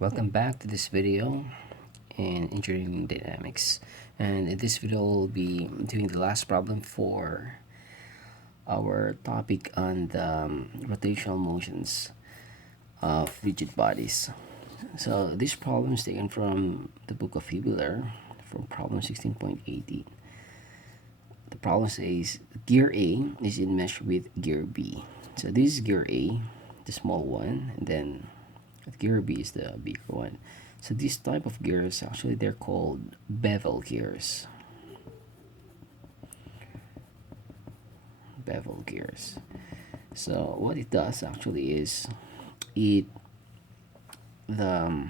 Welcome back to this video in engineering dynamics, and in this video we'll be doing the last problem for our topic on the rotational motions of rigid bodies. So this problem is taken from the book of Fibular from problem 16.80. The problem says gear A is in mesh with gear B. So this is gear A, the small one, and then gear B is the bigger one. So this type of gears, actually they're called bevel gears. Bevel gears. So what it does actually is it the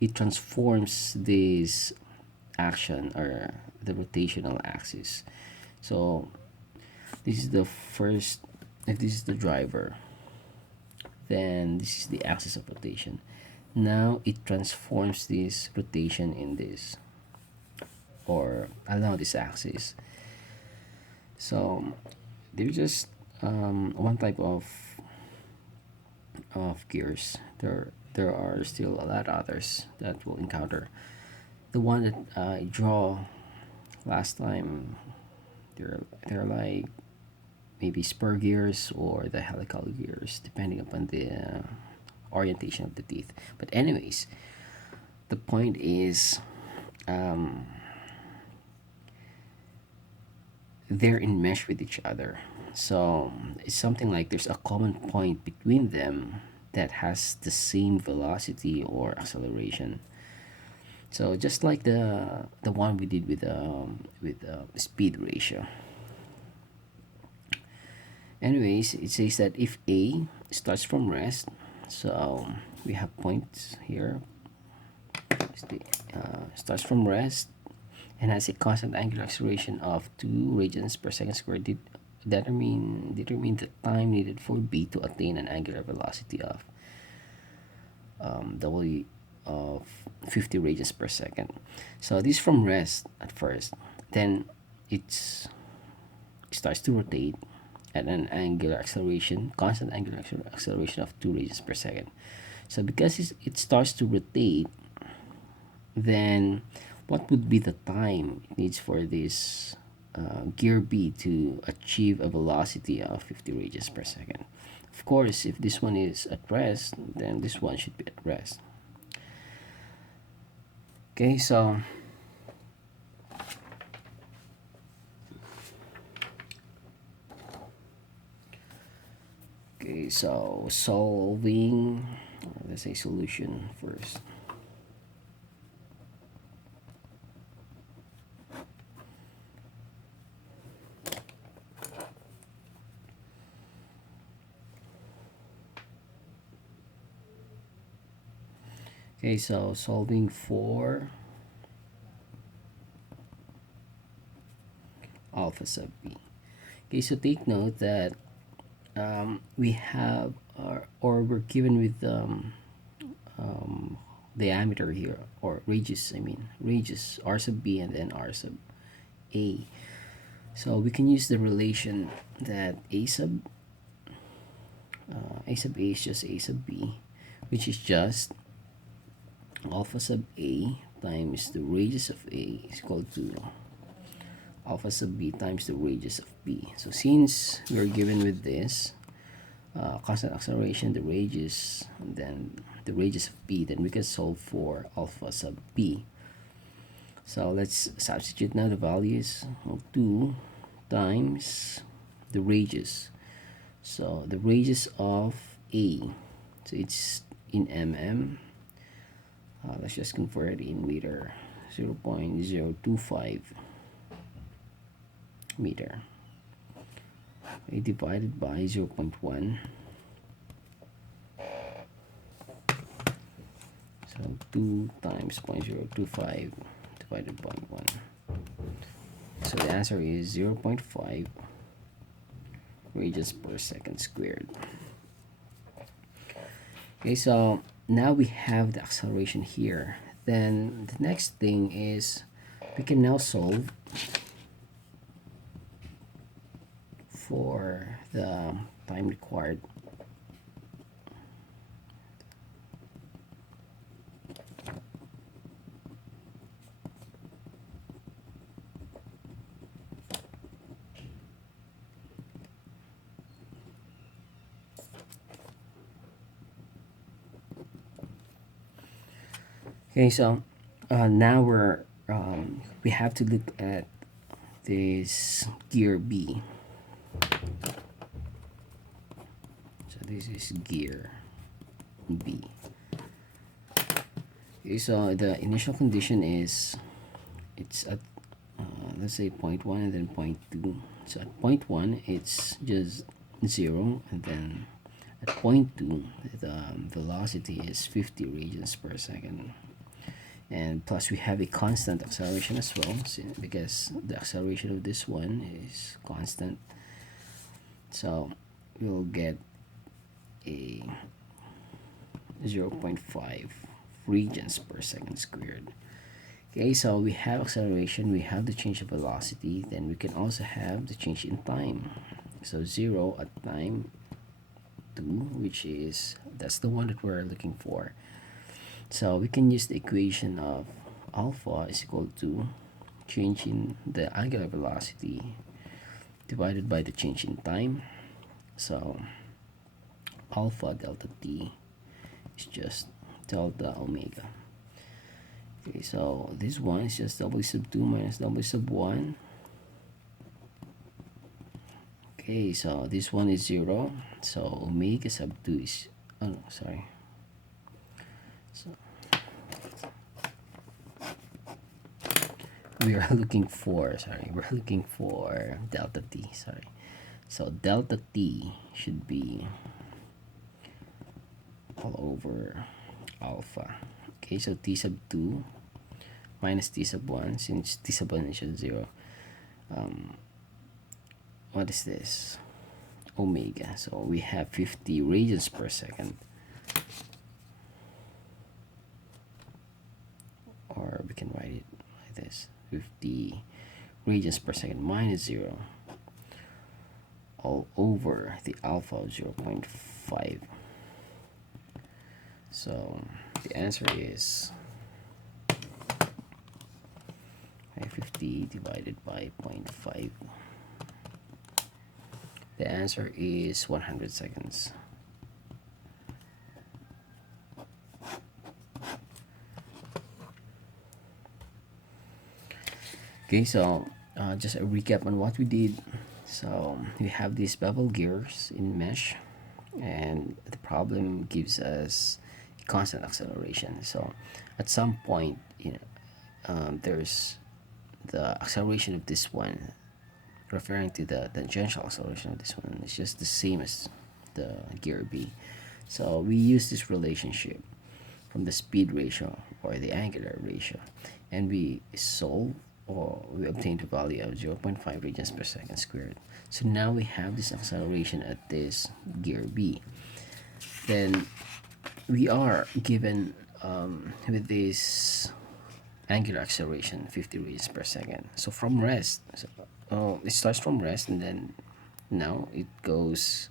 it transforms this action or the rotational axis. So this is the first, if this is the driver, then this is the axis of rotation. Now it transforms this rotation in this or along this axis. So there's just one type of gears. There are still a lot others that we'll encounter. The one that I draw last time, they're like maybe spur gears or the helical gears, depending upon the orientation of the teeth. But anyways, the point is they're in mesh with each other. So it's something like there's a common point between them that has the same velocity or acceleration. So just like the one we did with speed ratio. Anyways, it says that if A starts from rest, so we have points here, starts from rest and has a constant angular acceleration of 2 radians per second squared, determine the time needed for B to attain an angular velocity of W of 50 radians per second. So this from rest at first, then it starts to rotate at an angular acceleration, constant angular acceleration of 2 radians per second. So because it starts to rotate, then what would be the time it needs for this gear B to achieve a velocity of 50 radians per second? Of course, if this one is at rest, then this one should be at rest. Okay, so solving, let's say solution first. Okay, so solving for alpha sub b. Okay, so take note that we have or we're given with diameter here, or radius, radius r sub b and then r sub a. So we can use the relation that a sub a is just a sub b, which is just alpha sub a times the radius of a is equal to alpha sub b times the radius of b. So since we're given with this constant acceleration, the radius, and then the radius of b, then we can solve for alpha sub b. So let's substitute now the values of 2 times the radius. So the radius of a, so it's in mm. Let's just convert it in meter. 0.025 meter. Divided by 0.1. So 2 times 0.025 divided by 1. So the answer is 0.5 radians per second squared. Okay, so now we have the acceleration here. Then the next thing is we can now solve for the time required. Okay, so now we have to look at this gear B. So this is gear B. Okay, so the initial condition is it's at let's say point 1 and then point 2. So at point 1 it's just 0, and then at point 2 the velocity is 50 radians per second, and plus we have a constant acceleration as well, because the acceleration of this one is constant. So we'll get a 0.5 radians per second squared. Okay, so we have acceleration, we have the change of velocity, then we can also have the change in time. So 0 at time 2, which is, that's the one that we're looking for. So we can use the equation of alpha is equal to change in the angular velocity divided by the change in time. So alpha delta t is just delta omega. Okay, so this one is just w sub 2 minus w sub 1. Okay, so this one is 0. So omega sub 2 is, oh no, sorry. So we are looking for, we're looking for delta t, sorry. So delta t should be all over alpha. Okay, so t sub 2 minus t sub 1, since t sub 1 is just 0. What is this? Omega. So we have 50 radians per second. Or we can write it like this. 50 radians per second minus 0 all over the alpha of 0.5. So the answer is 50 divided by 0.5. The answer is 100 seconds. Okay, so just a recap on what we did. So we have these bevel gears in mesh, and the problem gives us constant acceleration. So at some point, there's the acceleration of this one, referring to the tangential acceleration of this one, is just the same as the gear B. So we use this relationship from the speed ratio or the angular ratio, and we solve, or we obtain the value of 0.5 radians per second squared. So now we have this acceleration at this gear B. Then we are given with this angular acceleration 50 radians per second. So from rest, it starts from rest, and then now it goes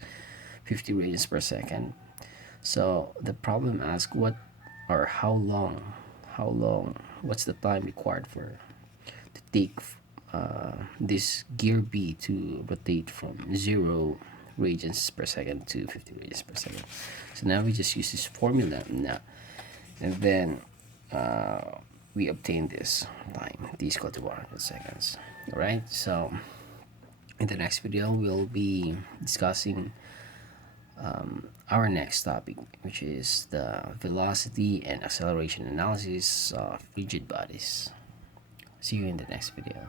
50 radians per second. So the problem asks how long, what's the time required for to take this gear B to rotate from 0 radians per second to 50 radians per second. So now we just use this formula now, and then we obtain this time, t is equal to 100 seconds. Alright, so in the next video we'll be discussing our next topic, which is the velocity and acceleration analysis of rigid bodies. See you in the next video.